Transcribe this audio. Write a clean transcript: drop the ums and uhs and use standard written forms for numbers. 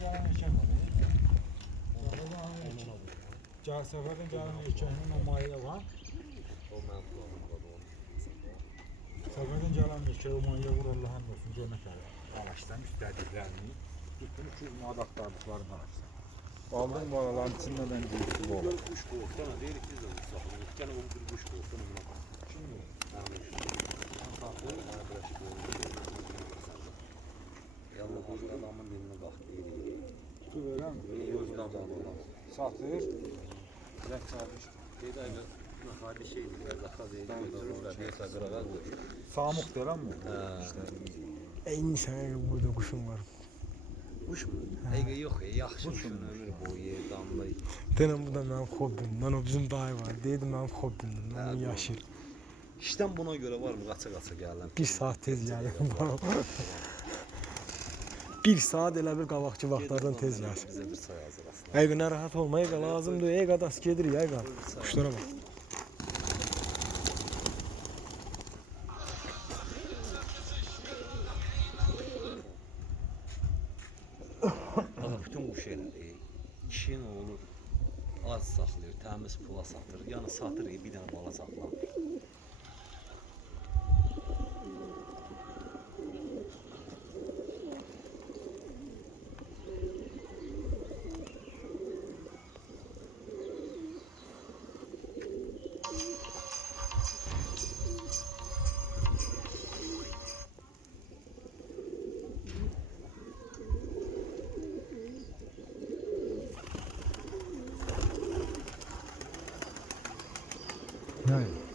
gelen eşek var. Seferden gelen eşeğinin o mayaya var. Seferden gelen eşeği o mayaya vur Allah'ın olsun. Görmek araçtan istədiklərini. Bütün 200 manat aktardıklarını araçtan. Aldın balaların içinden ben büyüksü bu olur. Kuş korktan değil ki de saklıyor. Gene o bir kuş korktan ona bak. Şimdi Yalnız o adamın eline baktı. su veren Göz damladı. satır. Renk çarpmış. Deyəndə hadi şeydi, qazaxa deyir, gözürüzlər, deyirsə qırağa qoy. Samuk delen mi? En sen burada kuşum var. Quş mu? Eyqə yox, yaxşı quşun ömrü boyu, damlayı. Denem bu da benim hobbim. Lan o bizim dayı var. Dedim benim hobbimdir. Lan o yaşır. İşdən buna görə var mı? Qaça-qaça gələm. Bir saat tez geldim. Bir saat elə bir qabaqçı vaxtlardan tez gəlsin. Bizə bir çay hazır aslında. Ayqa narahat olma, ayqa lazımdır. Ayqa das gedir, ayqa. Kuşlara bak. Bax, bütün quş elədir. İşin olur, az saxlayır, təmiz pula satır. Yəni satır, bir dənə bala saxlamır. Ne?